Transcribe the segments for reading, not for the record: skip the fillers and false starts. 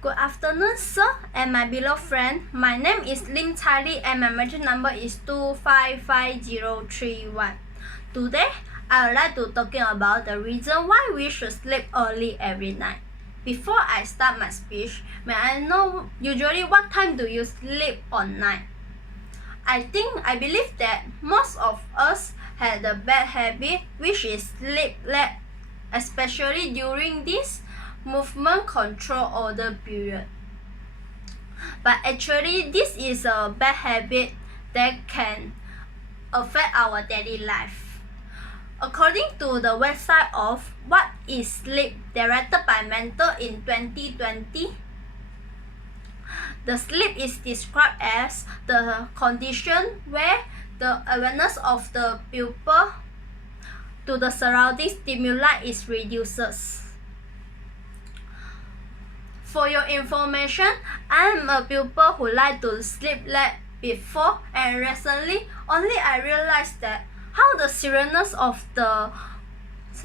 Good afternoon, sir, and my beloved friend. My name is Lim Chai Li, and my metric number is 255031. Today, I would like to talking about the reason why we should sleep early every night. Before I start my speech, may I know usually what time do you sleep on night? I believe that most of us have the bad habit, which is sleep late, especially during this movement control order period. But actually, this is a bad habit that can affect our daily life. According to the website of What is Sleep, directed by Mentor in 2020, the sleep is described as the condition where the awareness of the pupil to the surrounding stimuli is reduces. For your information, I am a pupil who like to sleep late before, and recently only I realized that how the seriousness of the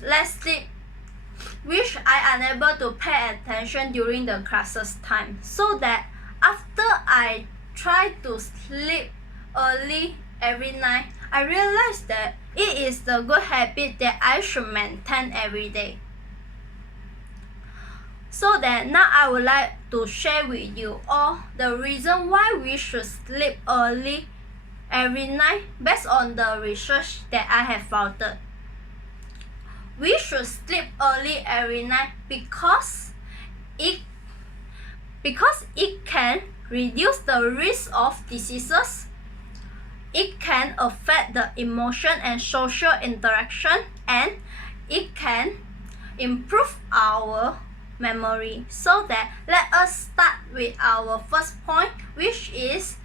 less sleep, which I unable to pay attention during the classes time, so that after I try to sleep early every night, I realized that it is the good habit that I should maintain every day. So that now I would like to share with you all the reason why we should sleep early every night based on the research that I have found. We should sleep early every night because it can reduce the risk of diseases. It can affect the emotion and social interaction, and it can improve our memory. So that let us start with our first point, which is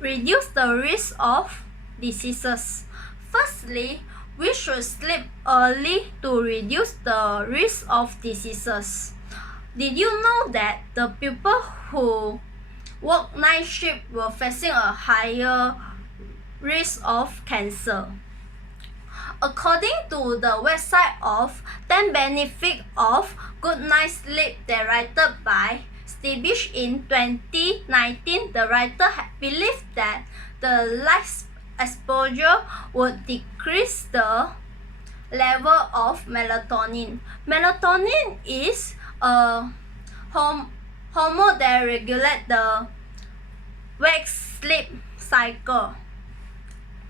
reduce the risk of diseases. Firstly, we should sleep early to reduce the risk of diseases. Did you know that the people who work night shift were facing a higher risk of cancer? According to the website of 10 Benefits of Good Night Sleep, directed by Stevich in 2019, the writer believed that the light exposure would decrease the level of melatonin. Melatonin is a hormone that regulates the wake-sleep cycle.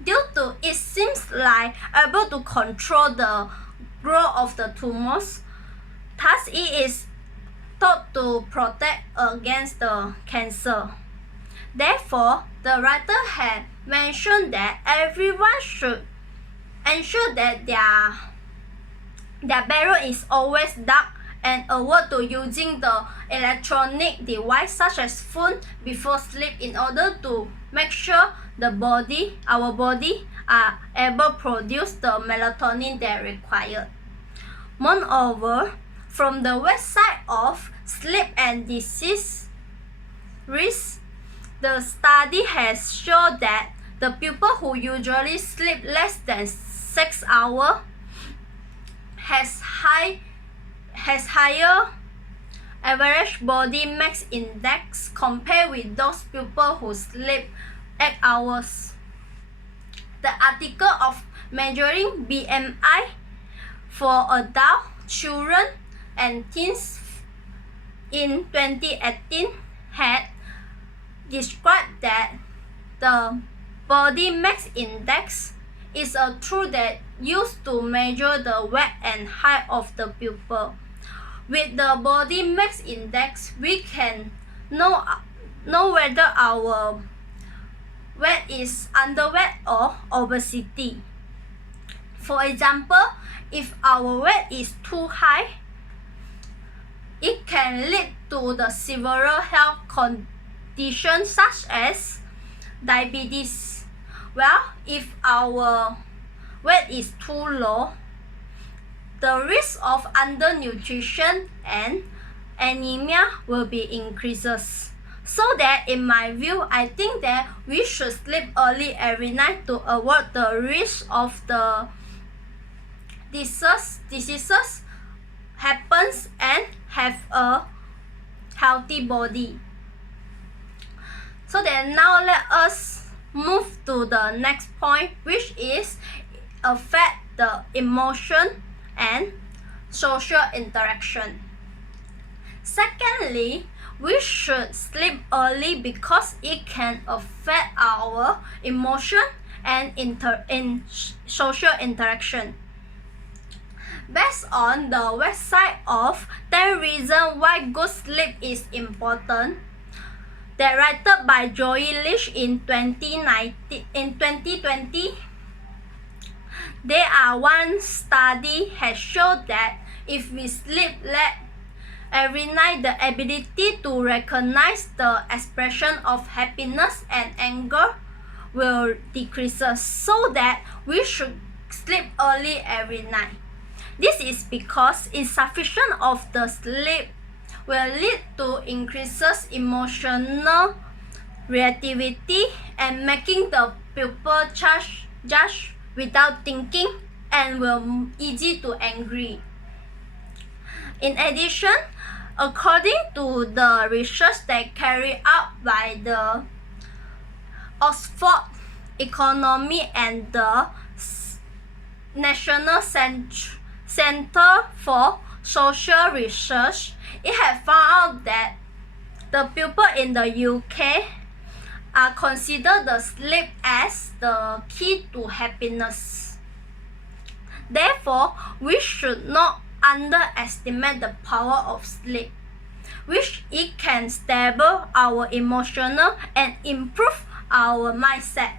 Due to it seems like able to control the growth of the tumors, thus it is thought to protect against the cancer. Therefore, the writer had mentioned that everyone should ensure that their bedroom is always dark and avoid to using the electronic device such as phone before sleep in order to make sure our body are able to produce the melatonin that required. Moreover, from the website of Sleep and Disease Risk, the study has shown that the people who usually sleep less than 6 hours has higher average body mass index compared with those people who sleep 8 hours. The article of measuring BMI for adult, children, and teens in 2018 had described that the body mass index is a tool that used to measure the weight and height of the pupil. With the body mass index, we can know whether our weight is underweight or obesity. For example, if our weight is too high, it can lead to the several health conditions such as diabetes. Well, if our weight is too low, the risk of undernutrition and anemia will be increases. So that in my view, I think that we should sleep early every night to avoid the risk of the diseases happens and have a healthy body. So then now let us move to the next point, which is affect the emotion and social interaction. Secondly, we should sleep early because it can affect our emotion and social interaction. Based on the website of 10 Reasons Why Good Sleep is Important, directed by Joey Lish in 2020, one study has shown that if we sleep late every night, the ability to recognize the expression of happiness and anger will decrease, so that we should sleep early every night. This is because insufficient of the sleep will lead to increases emotional reactivity and making the pupil judge without thinking and will easy to angry. In addition, according to the research that carried out by the Oxford Economy and the National Center for Social Research, it has found out that the people in the UK are considered the sleep as the key to happiness. Therefore, we should not underestimate the power of sleep, which it can stabilize our emotional and improve our mindset.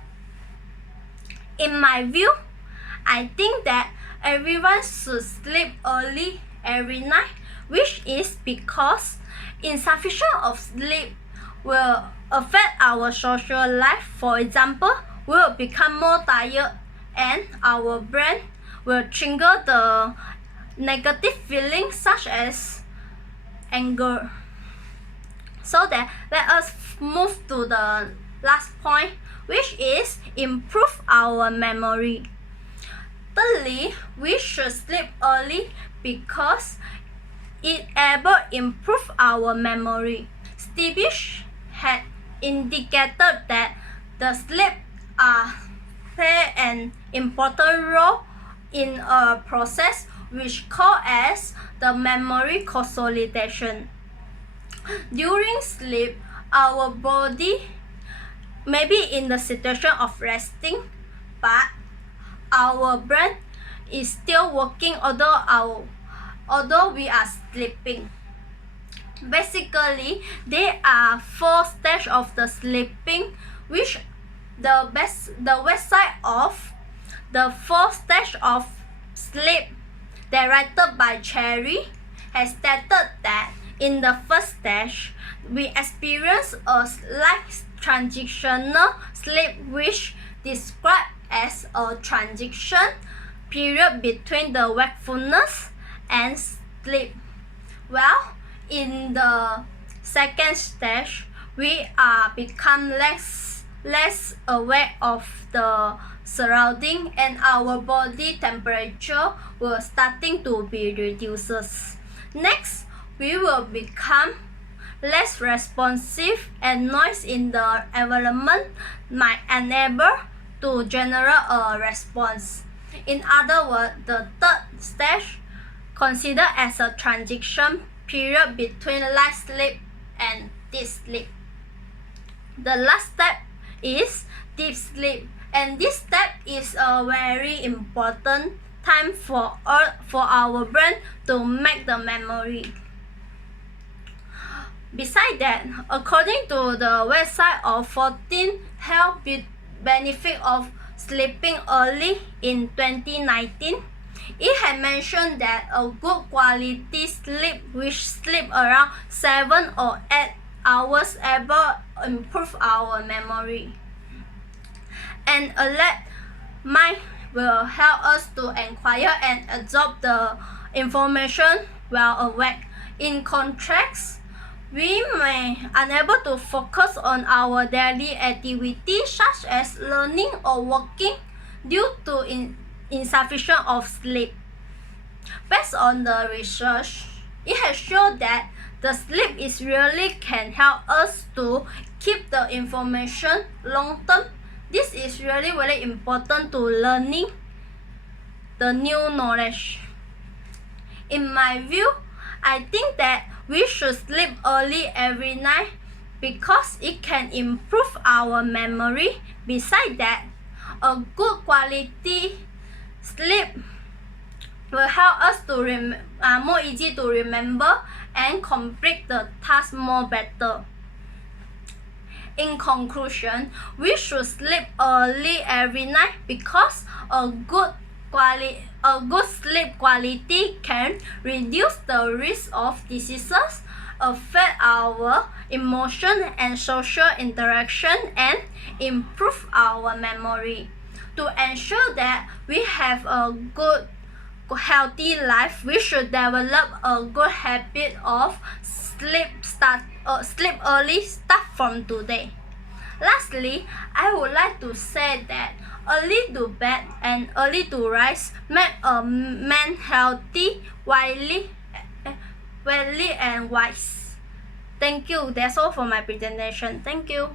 In my view, I think that everyone should sleep early every night, which is because insufficient of sleep will affect our social life. For example, we will become more tired and our brain will trigger the negative feelings such as anger. So that let us move to the last point, which is improve our memory. Thirdly, we should sleep early because it able improve our memory. Studies had indicated that the sleep play an important role in a process which called as the memory consolidation. During sleep, our body may be in the situation of resting, but our brain is still working although we are sleeping. Basically, there are 4 stages of the sleeping, which the website of the 4 stages of sleep directed by Cherry has stated that in the first stage, we experience a slight transitional sleep, which described as a transition period between the wakefulness and sleep. Well, in the second stage, we are become less aware of the surrounding and our body temperature will starting to be reduces. Next, we will become less responsive and noise in the environment might enable to generate a response. In other words, the third stage considered as a transition period between light sleep and deep sleep. The last step is deep sleep, and this step is a very important time for our brain to make the memory. Besides that, according to the website of 14 health benefits of sleeping early in 2019, it had mentioned that a good quality sleep, which sleep around 7 or 8 hours, able improve our memory. And alert mind will help us to acquire and absorb the information while awake. In contrast, we may unable to focus on our daily activities such as learning or working due to insufficient of sleep. Based on the research, it has shown that The sleep is really can help us to keep the information long term. This is really very important to learning the new knowledge. In my view, I think that we should sleep early every night because it can improve our memory. Besides that, a good quality sleep will help us to more easy to remember and complete the task more better. In conclusion, we should sleep early every night because a good sleep quality can reduce the risk of diseases, affect our emotion and social interaction, and improve our memory. To ensure that we have a good healthy life, we should develop a good habit of sleep early start from today. Lastly, I would like to say that early to bed and early to rise make a man healthy, wealthy and wise. Thank you. That's all for my presentation. Thank you.